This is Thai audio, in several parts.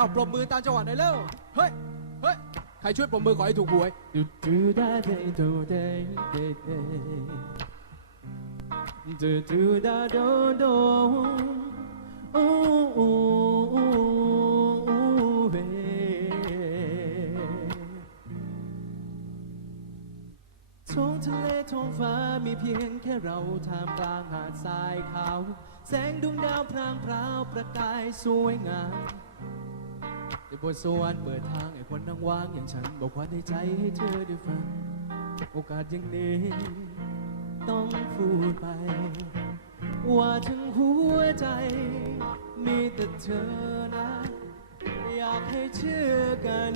อ้าวปรบมือตามจังหวะหน่อยเร็ว เฮ้ย เฮ้ย ใครช่วยปรบมือขอให้ถูกหวยดูดูได้เดดูเดเดเดดูดูได้โดโดโอ้โอ้โอ้เวท้องทะเลท้องฟ้ามีเพียงแค่เราท่ามกลางหาดทรายขาว แสงดวงดาวพรางพราวประกายสวยงาม ได้บทสวรรค์เปิดทางให้คนนั่งว่างอย่างฉัน บอกความในใจให้เธอได้ฟัง โอกาสอย่างนี้ ต้องพูดไป ว่าทั้งหัวใจ มีแต่เธอนะ อยากให้เชื่อกัน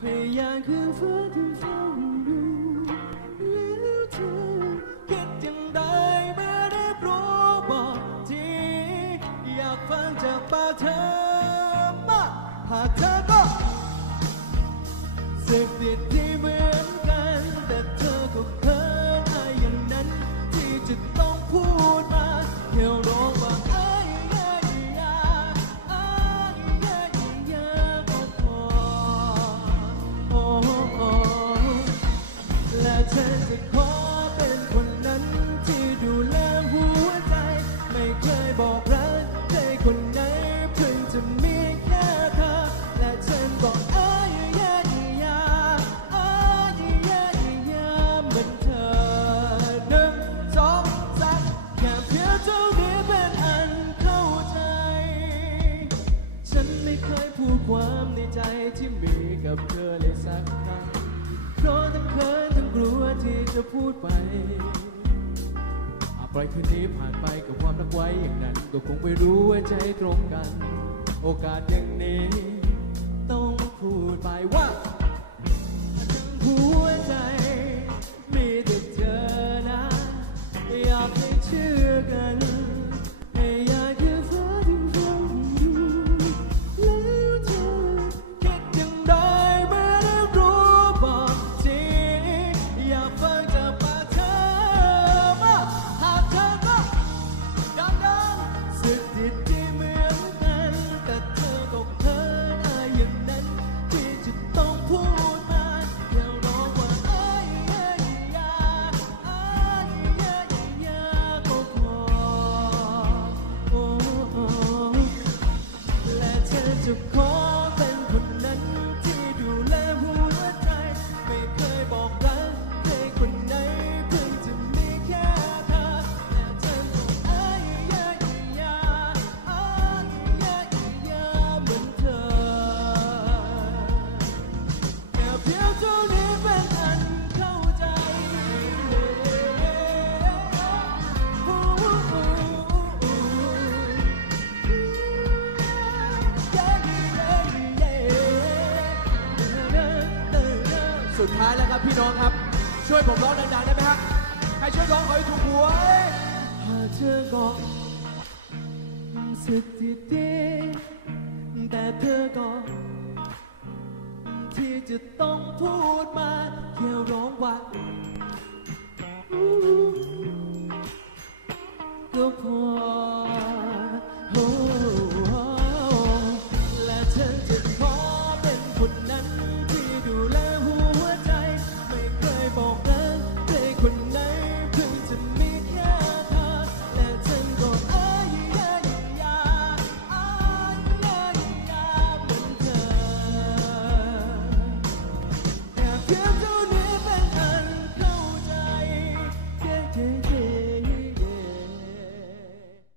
พยายามคือฟ้าที่เฝ้า กับเธอเลยสักครั้งเพราะทั้งเขินทั้งกลัวที่จะพูดไปอาปล่อยคืนนี้ผ่านไปกับความรักไว้อย่างนั้น ก็คงไม่รู้ว่าใจตรงกัน โอกาสอย่างนี้ ต้องพูดไปว่าทั้งหัวใจ เธ สุดท้ายแล้วครับพี่น้องครับ ช่วยผมร้องดังๆได้ไหมฮะใครช่วยร้องขอให้ถูกหวยหากเธอก็สึกดีๆแต่เธอก็ที่จะต้องพูดมาแค่ร้องว่า give